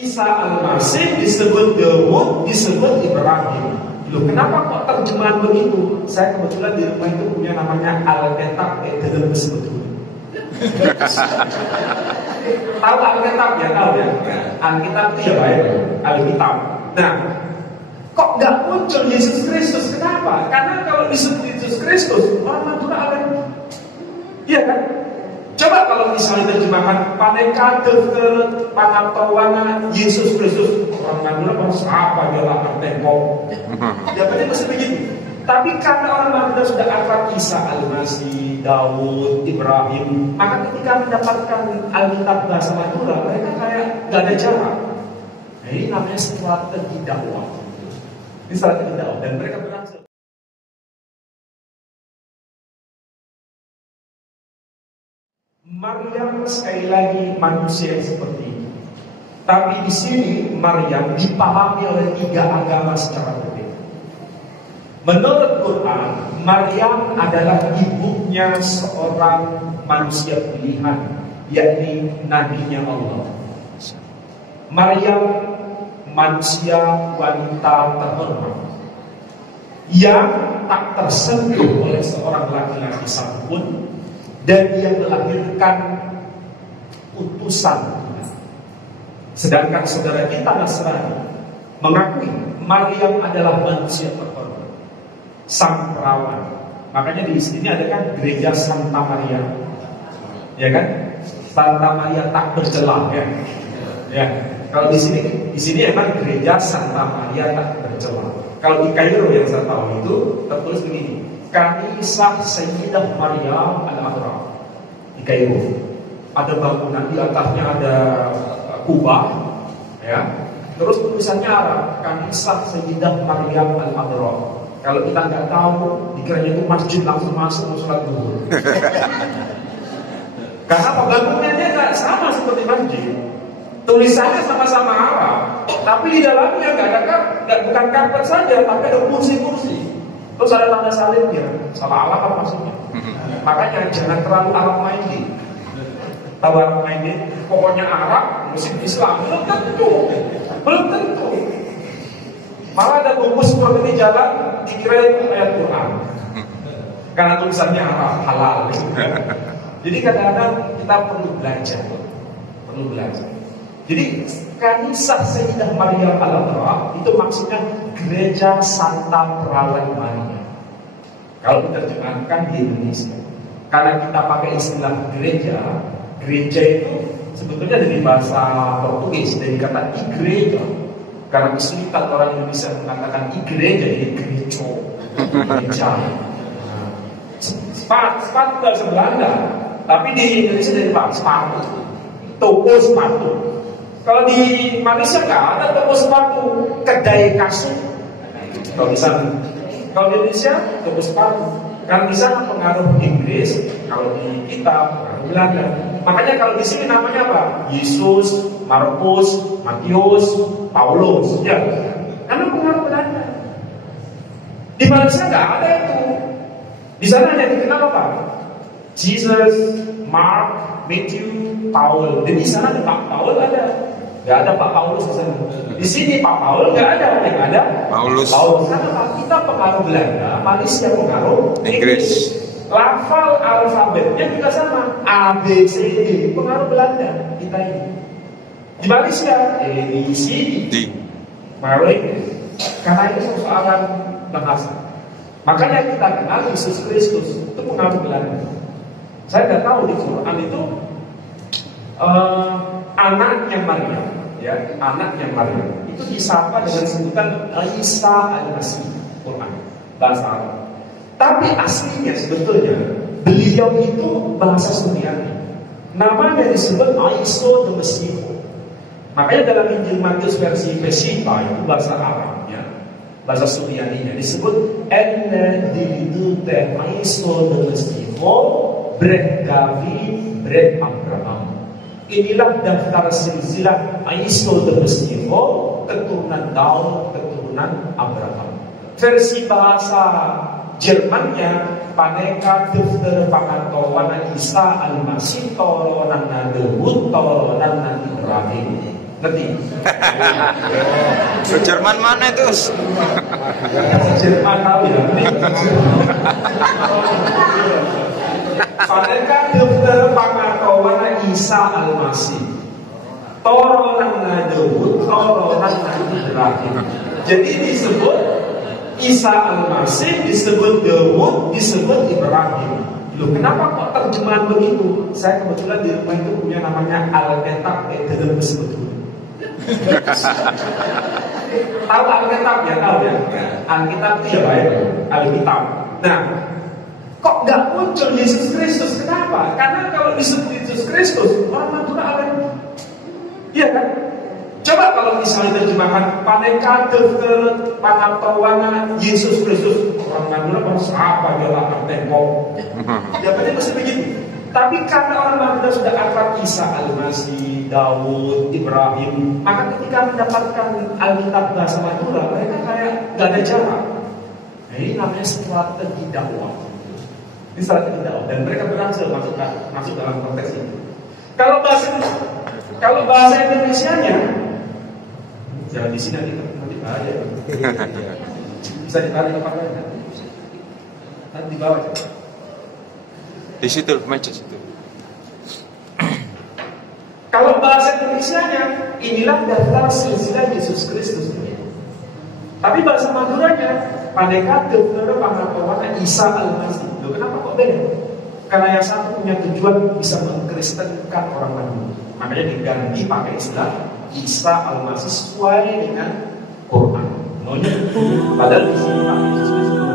Isa Al-Masih disebut Daud, disebut Ibrahim. Loh, kenapa kok terjemahan begitu? Saya kebetulan di rumah itu punya namanya Alkitab dalam sebetulnya. Tahu Alkitab ya, tahu ya. Alkitab itu ya baik, Alkitab. Nah, kok nggak muncul Yesus Kristus? Kenapa? Karena kalau disebut Yesus Kristus, orang Madura ada. Iya kan? Coba kalau misalnya terjemahkan paneka dokter pangatawana Yesus Kristus, orang Madura bahasa apa dia lapar tengkok. Jawabannya pasti begitu. Tapi karena orang Madura sudah akrab Isa Al-Masih, Daud, Ibrahim, maka ketika mendapatkan Alkitab bahasa Madura, mereka kayak gak ada jarak. Nah, ini namanya strategi dakwah. Ini strategi dakwah dan mereka berhasil. Maryam sekali lagi manusia yang seperti itu. Tapi di sini Maryam dipahami oleh 3 agama secara berbeda. Menurut Quran, Maryam adalah ibunya seorang manusia pilihan, yakni nabinya Allah. Maryam manusia wanita terhormat yang tak tersentuh oleh seorang laki-laki satupun, dan dia melahirkan utusan. Sedangkan saudara kita Nasrani mengakui Maryam adalah manusia terhormat, sang perawan. Makanya di sini ada kan gereja Santa Maria, ya kan? Santa Maria tak bercelah, ya. Ya. Kalau di sini emang gereja Santa Maria tak bercelah. Kalau di Kairo yang saya tahu itu tertulis begini: Kanisah Sayyidah Maryam Al-Azhar di Kairo. Ada bangunan, di atasnya ada kubah, ya. Terus tulisannya Arab, Kanisah Sayyidah Maryam Al-Azhar. Kalau kita nggak tahu, dikiranya itu masjid, langsung masuk mau sholat zuhur. Karena bangunannya nggak sama seperti masjid. Tulisannya sama-sama Arab, tapi di dalamnya bukan karpet saja, tapi ada kursi-kursi. Terus ada tanda salibnya, salah alamat maksudnya. Makanya jangan terlalu Arab minded. Tahu Arab minded? Pokoknya Arab, musik Islam, belum tentu. Malah ada bungkus seperti di jalan, dikira itu ayat Quran. Karena tulisannya Arab, halal. Jadi kadang-kadang kita perlu belajar. Jadi Kanisah Sayyidah Maryam Al-Azhar itu maksudnya gereja Santa Perawan Maria. Kalau diterjemahkan di Indonesia, karena kita pakai istilah gereja itu sebetulnya dari bahasa Portugis, dari kata igreja. Karena kesulitan orang Indonesia mengatakan igreja, jadi gereja. Sepatu bahasa Belanda, tapi di Indonesia dari sepatu, toko sepatu. Kalau di Malaysia nggak ada toko sepatu, kedai kasut. Kalau di Indonesia toko sepatu. Karena di sana pengaruh Inggris, kalau di kita pengaruh Belanda. Makanya kalau di sini namanya apa? Yesus, Markus, Matius, Paulus, ya. Karena pengaruh Belanda. Di Malaysia nggak ada itu. Di sana hanya dikenal apa? Jesus, Mark, Matthew, Paul. Dan di sana ada Pak Paul ada. Gak ada Pak Paulus di sana. Di sini Pak Paul gak ada, yang ada Paulus. Karena kita pengaruh Belanda, Malaysia pengaruh Inggris. Lafal alfabetnya juga sama, A, B, C, D, pengaruh Belanda kita ini. Di Malaysia A, B, C, D. Pengaruh Inggris. Karena itu persoalan bahasa. Makanya kita kenal Yesus Kristus itu pengaruh Belanda. Saya nggak tahu di Quran itu anaknya Maryam, ya, anaknya Maryam itu disapa dengan sebutan Isa Al-Masih, Quran bahasa Arab. Tapi aslinya sebetulnya beliau itu bahasa Suryani. Namanya disebut Isa the Masih. Makanya dalam Injil Matius versi Pesita itu bahasa Arabnya, bahasa Suryaninya disebut Ennedidu te Isa the Masih, Bret David, Bret Abraham. Inilah daftar silsilah Isa the Masih, keturunan Daud, keturunan Abraham. Versi bahasa Jermannya Paneka Daftar Pangatawana Isa Al-Masih toronan Daud toronan Ibrahim. Ngerti? Jerman mana itu? Jerman tahu ya. Mereka dokter pangatawana Isa Al-Masih. Toronan Dawud, toronan Ibrahim. Jadi disebut Isa Al-Masih, disebut Dawud, disebut Ibrahim. Loh, kenapa kok terjemahan begitu? Saya kebetulan di rumah itu punya namanya Alkitab dalam sebetulnya. Tahu Alkitab ya, tahu ya. Alkitab itu ya baik, Alkitab. Nah, kok nggak muncul Yesus Kristus? Kenapa? Karena kalau disebut Yesus Kristus, orang Madura ada. Iya kan? Coba kalau misalnya terjemahkan panekade ke pangatawana Yesus Kristus, orang Madura bahasa apa dia lapar tembok. Ya pasti mesti begitu. Tapi karena orang Madura sudah akrab Isa Al-Masih, Daud, Ibrahim, maka ketika mendapatkan Alkitab bahasa Madura, mereka kayak gak ada jarak. Nah, ini namanya strategi dakwah. Ini strategi dakwah dan mereka berhasil masuk dalam konteks ini. Kalau bahasa Indonesianya, jangan di sini nanti bahaya. Bisa ditarik ke pakai nanti di bawah. Di situ meja situ. Kalau bahasa Indonesianya, inilah daftar silsilah Yesus Kristus. Tapi bahasa Maduranya, panekade pangatawana Isa Al-Masih. Loh, kenapa kok beda? Karena yang satu punya tujuan bisa mengkristenkan orang Madura. Makanya diganti pakai istilah Isa Al-Masih sesuai dengan Quran. Padahal di sini Yesus Kristus